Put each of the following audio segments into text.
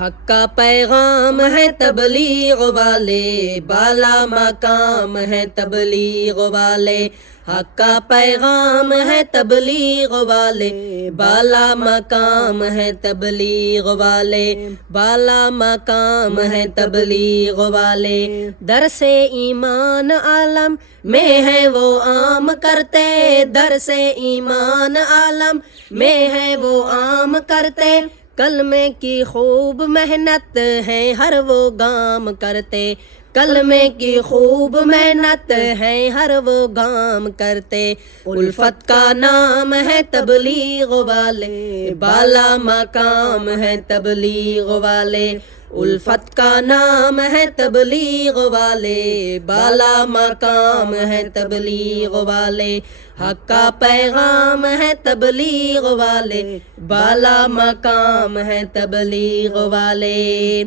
حق کا پیغام ہے تبلیغ والے، بالا مقام ہے تبلیغ والے۔ حق کا پیغام ہے تبلیغ والے، بالا مقام ہے تبلیغ والے، بالا مقام ہے تبلیغ والے۔ درس ایمان عالم میں ہے وہ عام کرتے، درس ایمان عالم میں ہے وہ عام کرتے، کلمے کی خوب محنت ہے ہر وہ گام کرتے، کلمے کی خوب محنت ہے ہر وہ گام کرتے۔ الفت کا نام ہے تبلیغ والے، بالا مقام ہے تبلیغ والے۔ الفت کا نام ہے تبلیغ والے، بالا مقام ہے تبلیغ والے۔ حق کا پیغام ہے تبلیغ والے، بالا مقام ہے تبلیغ والے۔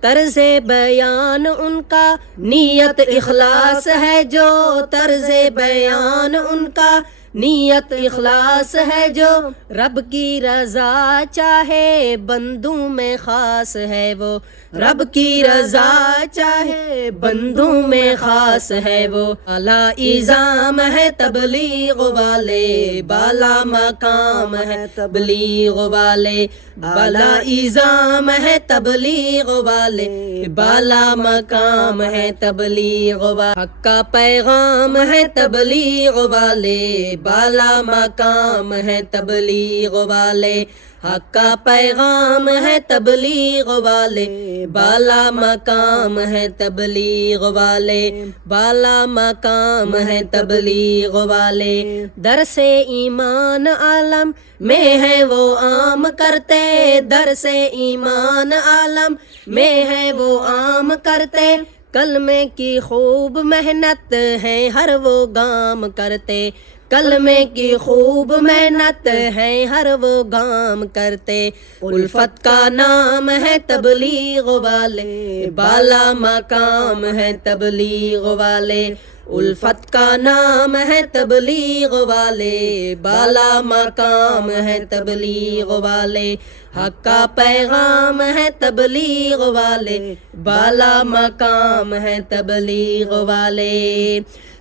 طرز بیان ان کا نیت اخلاص ہے جو، طرز بیان ان کا نیت اخلاص ہے جو، رب کی رضا چاہے بندوں میں خاص ہے وہ، رب کی رضا چاہے بندوں میں خاص ہے وہ۔ بالا ایزام ہے تبلیغ والے، بالا مقام ہے تبلیغ والے، بالا ایزام ہے تبلیغ والے، بالا مقام ہے تبلیغ والے۔ حق کا پیغام ہے تبلیغ والے، بالا مقام ہے تبلیغ والے۔ حق کا پیغام ہے تبلیغ والے، بالا مقام ہے تبلیغ والے، بالا مقام ہے تبلیغ والے۔ درس ایمان عالم میں ہے وہ عام کرتے، درس ایمان عالم میں ہے وہ عام کرتے، کلمے کی خوب محنت ہے ہر وہ گام کرتے، کلمے کی خوب محنت ہے ہر وہ گام کرتے۔ الفت کا نام ہے تبلیغ والے، بالا مقام ہے تبلیغ والے۔ الفت کا نام ہے تبلیغ والے، بالا مقام ہے تبلیغ والے۔ حق کا پیغام ہے تبلیغ والے، بالا مقام ہے تبلیغ والے۔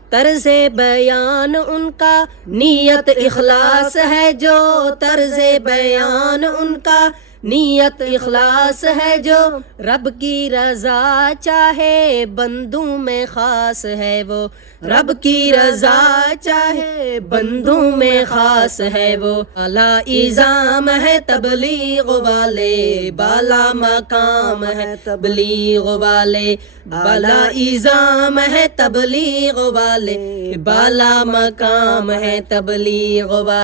طرز بیان ان کا نیت اخلاص ہے جو، طرز بیان ان کا نیت اخلاص ہے جو، رب کی رضا چاہے بندوں میں خاص ہے وہ، رب کی رضا چاہے بندوں میں خاص ہے وہ۔ بالا ایزام ہے تبلیغ والے، بالا مقام ہے تبلیغ والے، بالا ایزام ہے تبلیغ والے، بالا مقام ہے تبلیغ والے۔